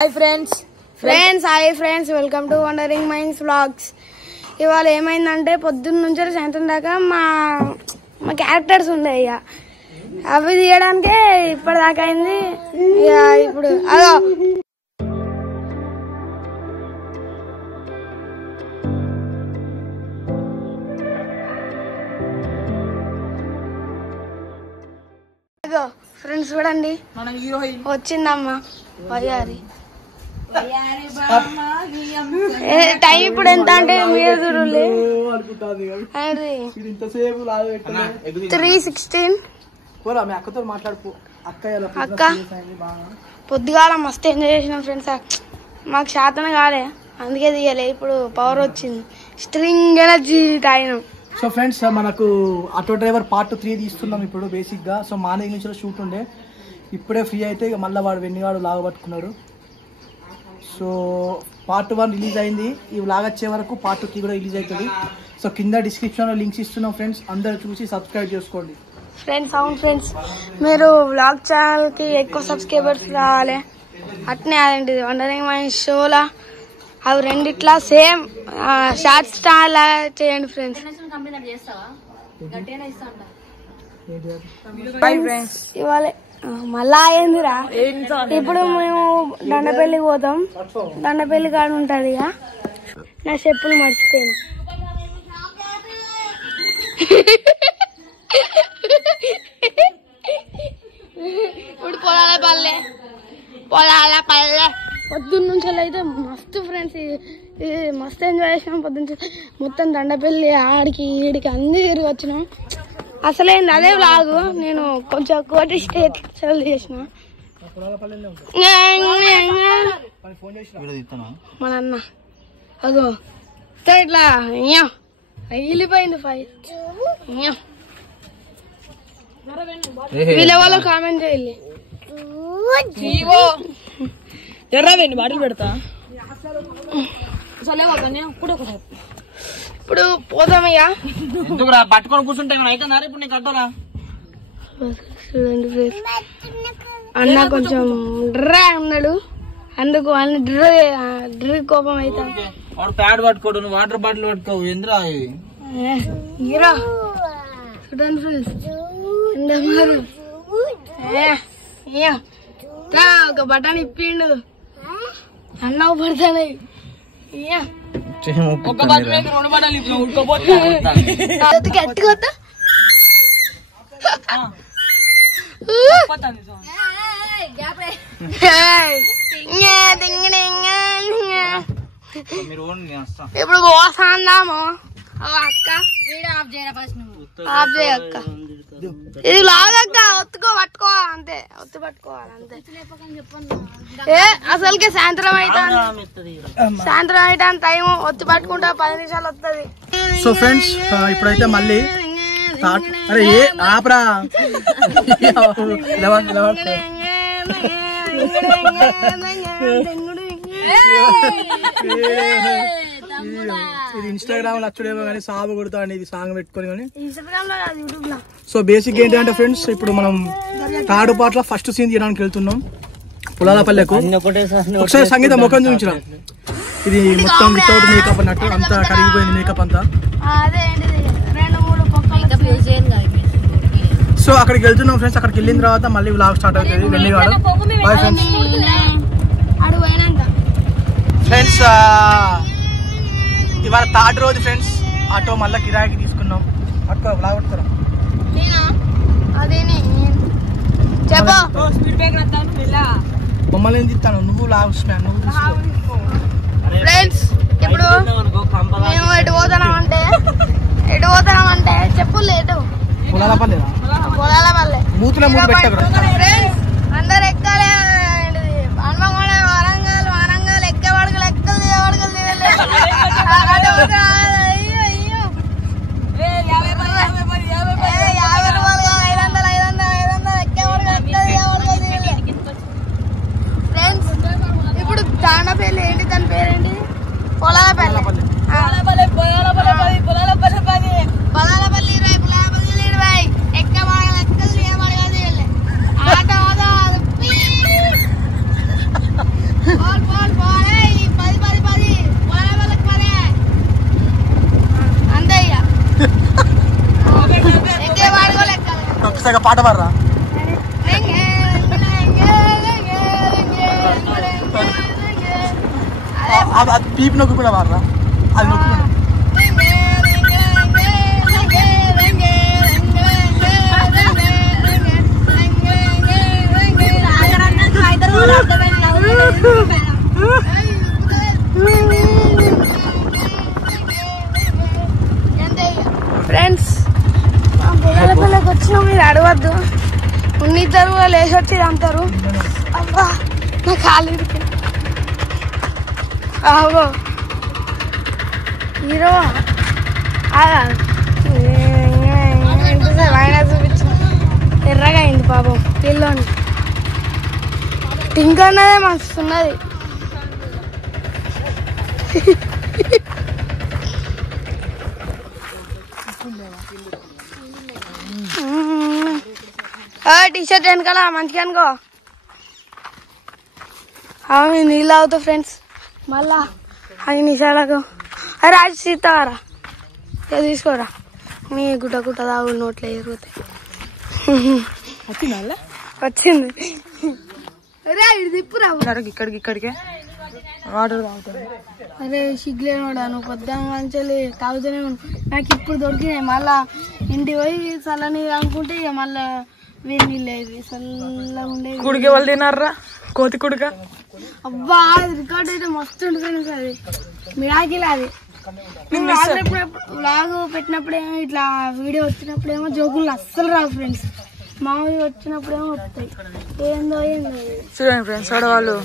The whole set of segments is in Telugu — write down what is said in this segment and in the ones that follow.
Hi friends, welcome to Wandering Minds Vlogs. ఇవాళ ఏమైందంటే పొద్దున్న నుంచి సాయంత్రం దాకా మా క్యారెక్టర్స్ ఉన్నాయి. అవి తీయడానికే ఇప్పటిదాకా అయింది. ఇప్పుడు అదో ఫ్రెండ్స్ చూడండి వచ్చిందమ్మా వయ్యారి. టైం ఇప్పుడు ఎంత అంటే మీరు 3:16. అక్క పొద్దుగాల మస్తు ఎంజాయ్ చేసినాం ఫ్రెండ్స్. మాకు శాతం కాలే అందుకే తీయలే. ఇప్పుడు పవర్ వచ్చింది, స్ట్రింగ్ ఎనర్జీ తాగినాం. సో ఫ్రెండ్స్ మనకు ఆటో డ్రైవర్ పార్ట్ 3 తీస్తున్నాం ఇప్పుడు బేసిక్ గా. సో మార్నింగ్ నుంచి షూట్ ఉండే, ఇప్పుడే ఫ్రీ అయితే మళ్ళీ వాడు వెన్నిగాడు లాగ పట్టుకున్నాడు. సో పార్ట్ 1 రిలీజ్ అయింది. ఈ వ్లాగ్ వచ్చే వరకు పార్ట్ 2 కూడా రిలీజ్ అవుతుంది. సో కింద డిస్క్రిప్షన్ లో లింక్స్ ఇస్తున్నాం ఫ్రెండ్స్, అందరూ చూసి సబ్స్క్రైబ్ చేసుకోండి ఫ్రెండ్స్. అవును ఫ్రెండ్స్, మీరు వ్లాగ్ ఛానల్ కి ఎక్కువ సబ్స్క్రైబర్స్ రావాలి. అట్నే అదేంటిది వండరింగ్ మైండ్స్ షోలా అవి రెండిట్లా సేమ్ షార్ట్ స్టార్ లా చేయండి ఫ్రెండ్స్. ఇవాళ మళ్ళా ఏందిరా, ఇప్పుడు మేము దండపల్లికి పోతాం. దండపల్లి కాడ ఉంటది ఇక. నా చెప్పులు మర్చిపోయినా. ఇప్పుడు పొలాల పల్లె పొద్దున్న నుంచి అయితే మస్తు ఫ్రెండ్స్, మస్తు ఎంజాయ్ చేసినాం. పొద్దున్న మొత్తం దండపల్లి ఆడికి ఈడికి అన్ని తిరిగి వచ్చినాం. అసలేంది అదే వ్లాగ్. నేను కొంచెం కోటి స్టేట్ చేసిన మన అన్న అగో ఇట్లా వెళ్ళిపోయింది. వీళ్ళ వాళ్ళు కామెంట్ చేయాలి. ఎర్రవేండి బాటిల్ పెడతా. ఇప్పుడు పోతామయ్యా. ఎందుకురా పట్టుకొని కూర్చుంటే అయితే ఇప్పుడు నీకు అడ్డరా. చూడండి అన్న కొంచెం డ్రా ఉన్నాడు, అందుకు అన్న డ్రీ కోపం అవుతాడు. వాడు ప్యాడ్ పట్టుకోడు, నువ్వు వాటర్ బాటిల్ పట్టుకోవు. ఎందురా హీరో చూడండి ఫ్రెండ్స్. ఒక బటన్ ఇప్పిండు అన్న పడతాడు. ఒక బట్టలు 2 బట్టలు ఇప్పుడు ఉడుకోపోతే గట్టిగా ఇప్పుడు పోసా అన్నాము. అక్క ఆఫ్ చేయ అక్క, ఇది లాగక్క. ఒత్తుకో పట్టుకోవాలి అంతే, ఒత్తి పట్టుకోవాలి అంతే. అసలుకే సాయంత్రం అయితే టైం ఒత్తి పట్టుకుంటా 10 నిమిషాలు వస్తుంది. సో ఫ్రెండ్స్ ఇప్పుడైతే మళ్ళీ అరే ఏ ఆపరా ఇది ఇన్స్టాగ్రామ్ లో వచ్చుడేమో కానీ సాగు కొడతా అండి ఇది సాంగ్ పెట్టుకొని. కానీ సో బేసిక్ ఏంటంటే ఫ్రెండ్స్, ఇప్పుడు మనం థర్డ్ పార్ట్ లో ఫస్ట్ సీన్ తీయడానికి వెళ్తున్నాం పులాలపల్లెకు. ఒకసారి సంగీతం ముఖం చూపించిన, ఇది మొత్తం వితౌట్ మేకప్ అన్నట్టు, అంతా కరిగిపోయింది మేకప్ అంతా. సో అక్కడికి వెళ్తున్నాం ఫ్రెండ్స్. అక్కడికి వెళ్ళిన తర్వాత మళ్ళీ వ్లాగ్ స్టార్ట్ అవుతుంది. వెళ్లిగాడు బాయ్ ఫ్రెండ్స్. ఫ్రెండ్స్ ఇవాళ థర్డ్ రోజు ఫ్రెండ్స్. ఆటో మళ్ళీ కిరాయికి తీసుకున్నాం. అక్కడ వ్లాగ్ పట్టుకురా బొమ్మలు ఏం తిస్తాను, నువ్వు వ్లాగ్ వస్తున్నాను నువ్వు తీసుకో. ఫ్రెండ్స్ ఇప్పుడు మేము ఎటు పోతున్నామంటే చెప్పులు ఎటు పొలాలపల్లె మూతుల మూడు పెట్టారు. అందరు ఎక్కాలి. హనుమకొండ వరంగల్ ఎక్కే వాడుకలు ఎక్కలు తీయవాడుకలు తీయలేదు. 50 రూపాయలు 500 ఎక్కే వాడుకలు ఎక్కలు తీయవాడుకలు తీయలేదు. ఫ్రెండ్స్ ఇప్పుడు తాండపల్లి ఏంటి, దాని పేరేంటి? పొలాలపల్లి 20, ఎక్కే వాడుకలు ఎక్కలు తీయవాడుకలు తీయలేదు. ఆటో సగ పాట పాడరా. అది పీపి నొక్కు కూడా పాడరా. అది నొక్కు ఫ్రెండ్స్ పిల్లకి వచ్చిన మీరు అడగద్దు. ఉన్నిద్దరు కూడా లేచి వచ్చి అంటారు. అబ్బా నా కాలు ఆగో హీరో ఆయన చూపించు. ఎర్రగా అయింది పాపం పిల్లోని. టింక్ అన్నదే మస్తున్నది. టీషర్ట్ వెనకాల మంచిగా అనుకో. అవి నీళ్ళు అవుతావు ఫ్రెండ్స్. మళ్ళా 5 నిమిషాలకు అరే రాజు సీతారా తీసుకోరా. నీ గుట్ట గుట్ట తాగు నోట్లో ఎరుగుతాయి. వచ్చింది తిప్పురా. ఇక్కడికే వాటర్ తాగుతాను. అరే సిగ్గులేనోడా నువ్వు పొద్దున్న మంచి తాగుతూనే నాకు ఇప్పుడు దొరికినాయి. మళ్ళా ఇంటికి పోయి చల్లని అనుకుంటే ఇక మళ్ళా వేడి నీళ్ళు అయ్యి చల్లగా ఉండేది. కుడికి వాళ్ళు తిన్నారా కోతి కుడుక. అబ్బా రికార్డ్ అయితే మస్తు ఉంటుంది. అది మిరాకిల్. అది వ్లాగ్ పెట్టినప్పుడేమో ఇట్లా వీడియో వచ్చినప్పుడేమో జోకులు అస్సలు రావు ఫ్రెండ్స్. మామూలుగా వచ్చినప్పుడేమో వస్తాయి. ఏందో చూడండి ఫ్రెండ్స్ ఆడవాళ్ళు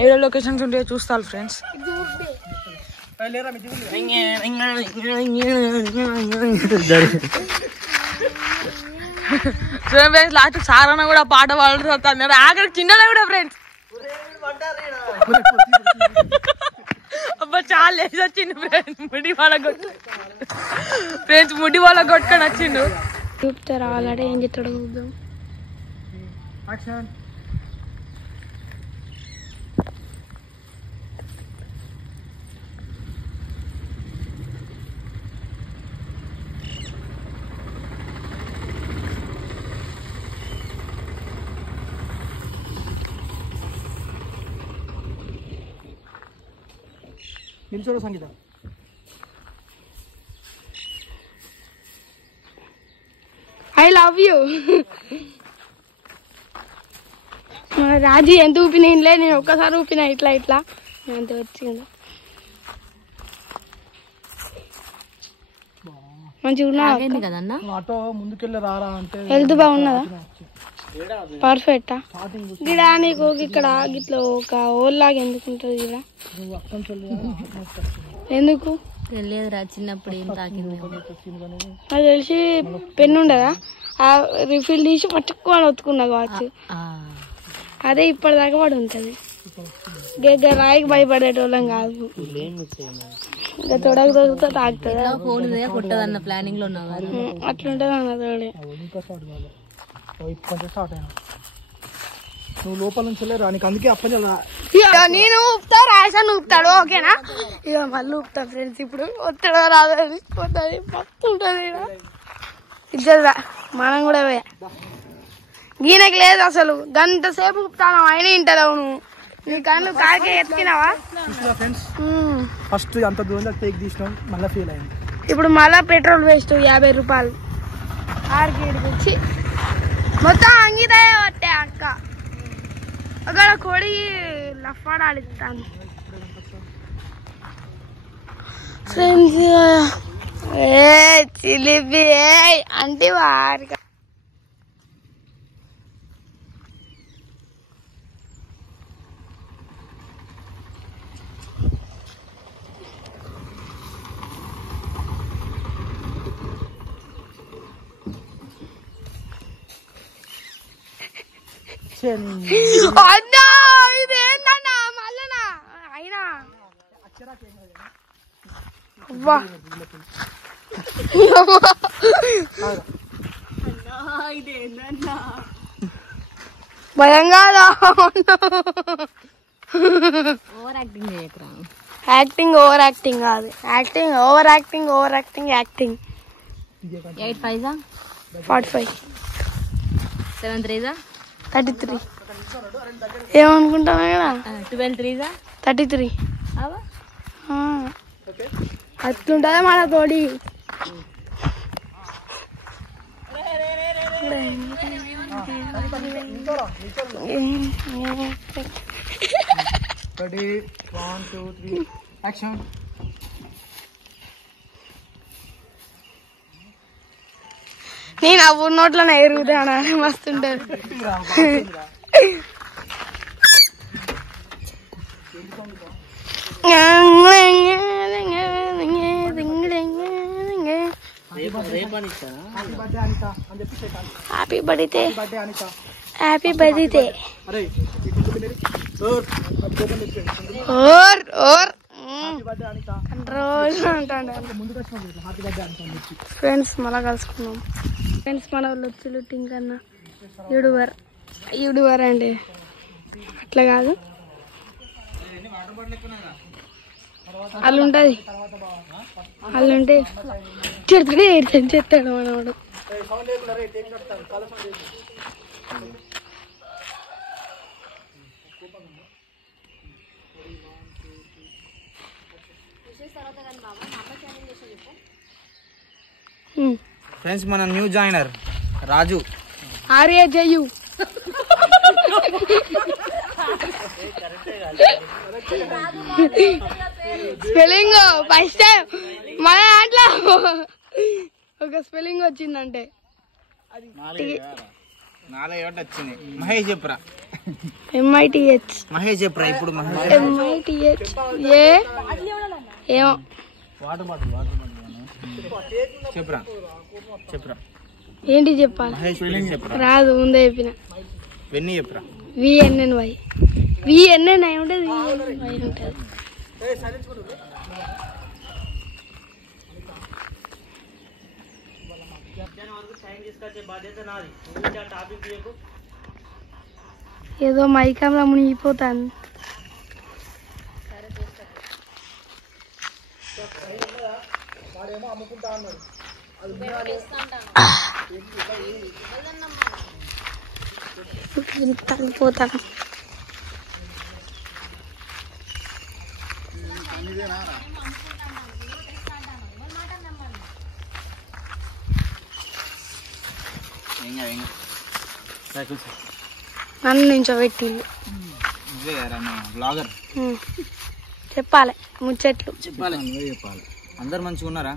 ఏ లొకేషన్స్ ఉంటాయో చూస్తారు ఫ్రెండ్స్. ఫ్రెండ్స్ లాస్ట్ సారన్న కూడా పాట పాడుతున్నారు. ఆఖరికి చిన్నలో కూడా ఫ్రెండ్స్ అబ్బా చాలా లేచి వచ్చిండు ఫ్రెండ్స్. ముడి వాళ్ళ ఫ్రెండ్స్ ముడి వాళ్ళ కొట్టుకొని వచ్చిండు. చూపుతారు ఆల్రెడీ ఏం చెప్తాడు చూద్దాం. నిల్చోడు Sangeetha. I love you. Raji ఎంత ఊపినలే. నేను ఒక్కసారి ఊపినా ఇట్లా ఇట్లా అంత వచ్చింది. మంచిగా ఆటో ముందుకెళ్ళి రారా అంటే హెల్త్ బాగున్నదా? పర్ఫెక్టా? గిడా నీకు ఇక్కడ ఇట్లా ఒక ఓల్లాగా ఎందుకు ఉంటుంది గిడా? ఎందుకు తెలియదురా చిన్నప్పుడు ఏం తాకింది అది తెలిసి పెన్ను ఉండదా? ఆ రిఫిల్ తీసి పట్టుకోని ఒత్తుకున్నా కావచ్చు. అదే ఇప్పటిదాకా పడి ఉంటుంది. రాయికి భయపడేటోళ్ళం కాదు. ఇంకా తొడకు దొరికితే తాకుతుందా? ఫోన్ కొట్టదన్న ప్లానింగ్ లో ఉన్నావా? అట్లుంటది అన్న తోడే. నువ్వు లోపల నుంచి నీకు అందుకే అప్పని నేను ఊపుతా రాజాను ఊపుతాడు. ఓకేనా? ఇక మళ్ళీ ఊపుతా ఫ్రెండ్స్. ఇప్పుడు ఒత్తిడి రాదు పోతుంది మస్తు ఉంటుంది. ఇద్దరుదా మనం కూడా పోయా. ఈయనకి లేదు అసలు. గంట సేపు ఊపుతాను అయినా ఇంటలేవు నువ్వు. నీ కళ్ళు కాకే ఎత్తినావా? ఫస్ట్ అంత దూరం టేక్ తీసినాం మళ్ళీ ఫీల్ అయింది. ఇప్పుడు మళ్ళా పెట్రోల్ వేస్ట్ 50 రూపాయలు. 6 వచ్చి మొత్తం అంగితాయ పట్టే అక్క. అక్కడ కొడి లఫాడాలు ఇస్తాను ఫ్రెండ్స్. చిలిపి అంటే వారిగా అన్నా ఇదేంటన్నా మళ్ళనా అయినా భయం కాదా? యాక్టింగ్ ఓవర్ యాక్టింగ్ కాదు. Acting over acting over acting acting. 8 5 45. 7 3s 33. ఏమనుకుంటావు కదా 12 3s 33. అవా అట్లుంటుందా మన తోడి. Ready, 1 2 3 action. నేను ఆ ఊరి నోట్లోనే ఎరుగుతాను మస్తుంటది. Happy birthday happy birthday. Control అంటాడు. ఫ్రెండ్స్ మళ్ళా కలుసుకున్నాం. ఫ్రెండ్స్ మన వాళ్ళు వచ్చి టింకన్నా యూట్యూబర్ అండి, అట్లా కాదు అల్లుంటది. అల్లుంటే తిడతాడే చెప్తాడు మనవాడు. ఫ్రెండ్స్ మన న్యూ జాయినర్ రాజు ఆర్యజయు. స్పెల్లింగ్ ఫస్ట్ టైం మన దాంట్లో ఒక స్పెల్లింగ్ వచ్చిందంటే 4 వచ్చింది. మహేష్ చెప్పురా. MITH మహేష్ చెప్పురా. ఇప్పుడు MITH ఏమో చెప్పురా. చెప్పురా. ఏంటి చెప్పాలి? మహేష్ చెప్పురా. రాదు, ముందే చెప్పిన. వెన్నీ చెప్పురా. VNNY VNNY ఉంటుంది, VNNY ఉంటుంది. ఏదో మైకంలో మునిగిపోతాను. తగ్గిపోతాను. నన్ను నించోబెట్టిండు. బ్లాగర్ చెప్పాలి ముచ్చట్లు. చెప్పాలి. అందరు మంచిగా ఉన్నారా?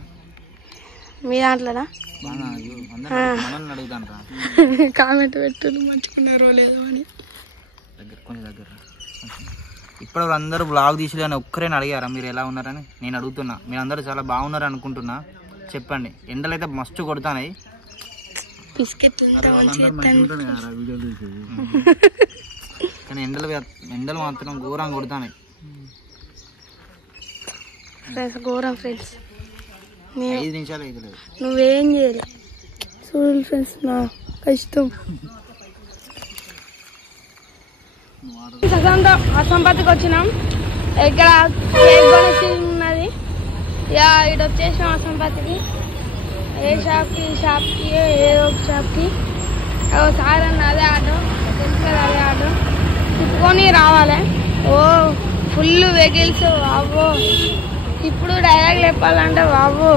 మీ దాంట్లోనా? మనల్ని అడుగుతాను రా. కామెంట్ పెట్టు మంచుకున్నారో లేదో అని. కొంచెం దగ్గర. ఇప్పుడు అందరూ బ్లాగ్ తీసి అని ఒక్కరేనా అడిగారా మీరు ఎలా ఉన్నారని? నేను అడుగుతున్నా. మీరు అందరూ చాలా బాగున్నారు అనుకుంటున్నా. చెప్పండి. ఎండలు అయితే మస్తు కొడతాయి. కానీ ఎండలు మాత్రం ఘోరంగా కొడతాయి. ఘోరం ఫ్రెండ్స్. 5 నిమిషాలు అయితే లేదు. నువ్వేం చేయాలి చూడాలి ఫ్రెండ్స్, నా కష్టం. అసంపత్తికి వచ్చినాం. ఇక్కడ ఉన్నది. ఇక ఇటు వచ్చేసినాం అసంపత్తికి. ఏ షాప్కి ఈ షాప్కి ఏదో ఒక షాప్కి. సార్ అన్న అదే ఆటో తెలుసు కదా, అదే ఆటో తిప్పుకొని రావాలి. ఓ ఫుల్ వెహికల్స్ బాబో. ఇప్పుడు డైలాగ్ చెప్పాలంటే బాబు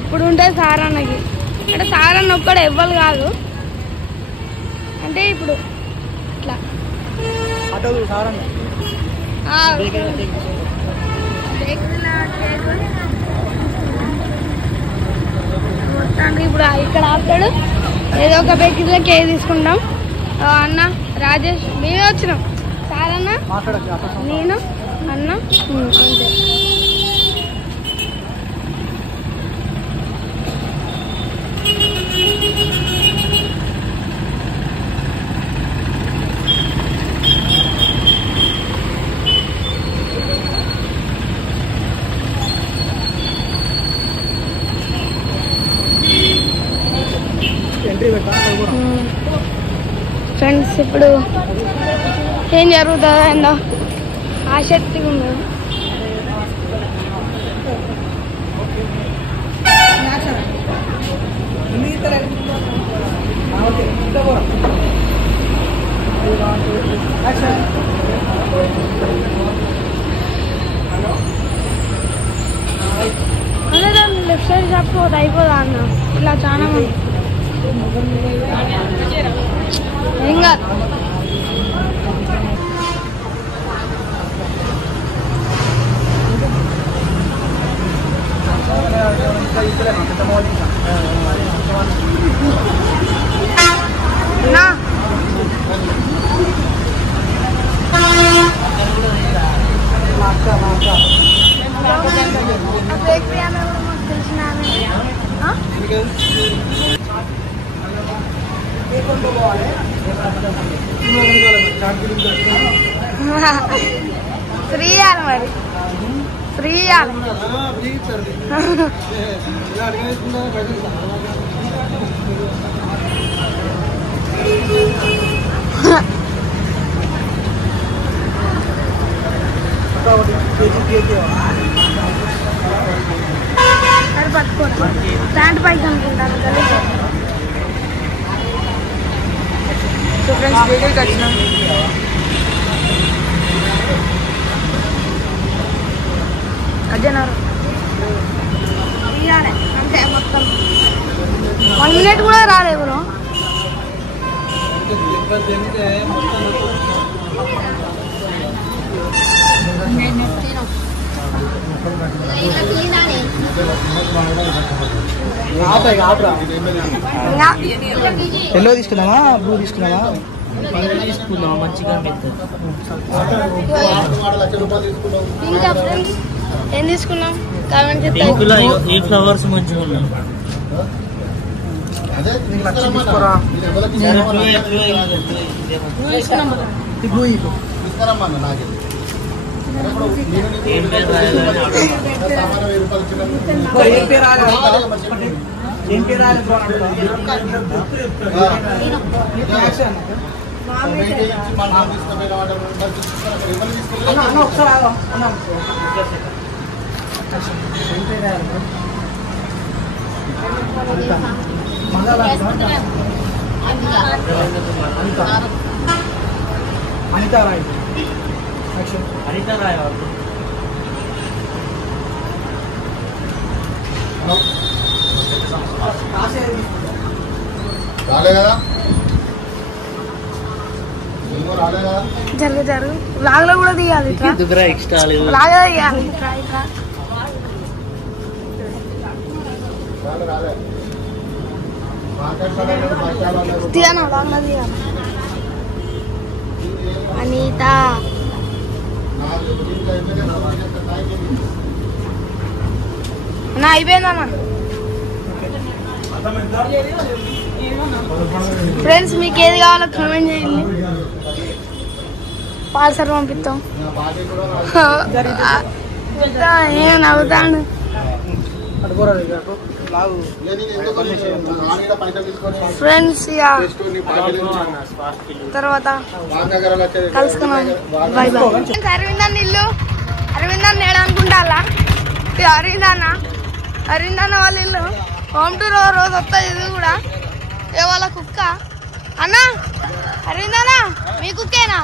ఇప్పుడు ఉంటే సారన్నకి అంటే సారన్న ఒక్కడు ఎవ్వరు కాదు అంటే ఇప్పుడు ఇట్లా మొత్తానికి ఇప్పుడు ఇక్కడ ఆపుతాడు. ఏదో ఒక వెహికల్లో కేర్ తీసుకుంటాం. అన్న రాజేష్ మేమే వచ్చినాం. సారన్న నేను అన్న అంతే. ఫ్రెండ్స్ ఇప్పుడు ఏం జరుగుతుందో ఏందో ఆసక్తిగా ఉంది. లెఫ్ట్ సైడ్ చెప్పకపోతే అయిపోదా అన్న ఇలా చాలా మంది ఏం కాదు. ఫ్రీ ఇవ్వాలి మరి ఫ్రీ ఇవ్వాలి. సరే పట్టుకోరా ప్యాంట్ పైకి అనుకుంటాను కదా. సో ఫ్రెండ్స్ బేకరీకి వచ్చినాం. అజ్జనారు అంటే మొత్తం 1 minute కూడా రాలేదు బ్రో. ఎల్లో తీసుకుందామా బ్లూ తీసుకుందామా? ఇంకా ఫ్రెండ్స్ ఏం తీసుకున్నాం కామెంట్ ఈ ఫ్లవర్స్ మంచిగా ఉన్నాయి. తీసుకోరా ఏం పేరు అనితా రాయ్. అనితా రాయ్ జరుగు జరుగు లాగలో కూడా తీయాలి. లాగా తీయాలి. తీయనా లాగలో తీయాలి. అనిత అన్నా అయిపోయిందన్నా. ఫ్రెండ్స్ మీకు ఏది కావాలో కామెంట్ చేయండి. పార్సల్ పంపిస్తాం. ఏం నవ్వుతాను. ఫ్రెండ్స్ తర్వాత కలుసుకున్నాం. Bye bye. అరవింద్ ఇల్లు అరవింద్ నేడు అనుకుంటా అరవింద్ అన్న వాళ్ళ ఇల్లు హోమ్ టూర్ రోజు వస్తుంది. ఇది కూడా ఏ వాళ్ళ కుక్క అన్నా అరవింద్ అన్న మీ కుక్కేనా?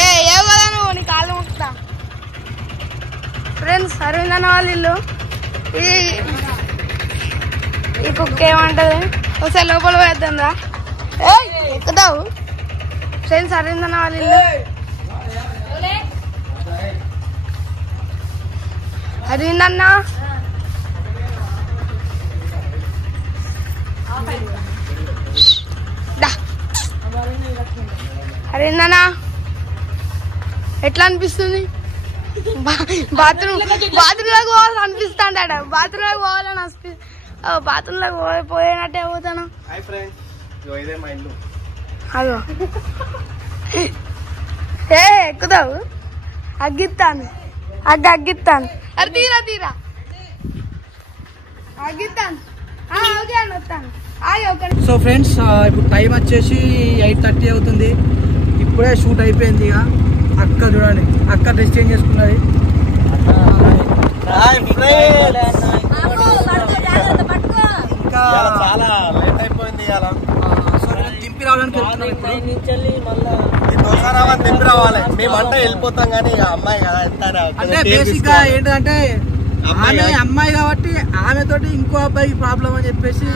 ఏ కదా నువ్వు నీ కాళ్ళు మొక్కుతా. ఫ్రెండ్స్ అరవింద్ అన్న వాళ్ళ ఇల్లు. ఈ కుక్క ఏమంటది ఒకసారి లోపల పోతుందా ఎక్కుతావు. ఫ్రెండ్స్ అరవింద్ అన్న వాళ్ళ ఇల్లు. అరవింద్ అన్న అరవింద్ అన్న ఎట్లా అనిపిస్తుంది? బాత్రూమ్ లోకి పోవాలని అనిపిస్తాడ. బాత్రూమ్ లోకి పోవాలని బాత్రూమ్ లోకి పోయినట్టే పోతాను. అదో ఎక్కుతావు. అగ్గిస్తాను అగ్గిస్తాను. అరే తీరా తీరా అగ్గిస్తాను. ఓకే అని వస్తాను. సో ఫ్రెండ్స్ ఇప్పుడు టైం వచ్చేసి 8:30 అవుతుంది. ఇప్పుడే షూట్ అయిపోయింది. ఇక అక్క చూడండి, అక్క డ్రెస్ చేంజ్ చేసుకున్నది. చాలా లేట్ అయిపోయింది ఇవాళ. దింపి రావడానికి దింపి రావాలి. మేమంటే వెళ్ళిపోతాం కానీ అమ్మాయి కదా ఎంత అంటే బేసిక్ గా ఏంటంటే ఆమె అమ్మాయి కాబట్టి ఆమె తోటి ఇంకో అబ్బాయికి ప్రాబ్లం అని చెప్పేసి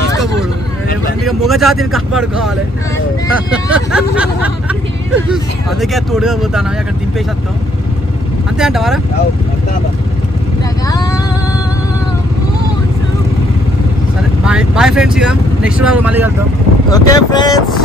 తీసుకోకూడదు. ఎందుకంటే మగ జాతిని కాపాడుకోవాలి. అందుకే తోడుగా పోతాను అక్కడ దింపేసి వస్తాం. అంతే అంటావారా? సరే బాయ్ ఫ్రెండ్స్. ఇక నెక్స్ట్ మళ్ళీ వెళ్తాం. Okay friends.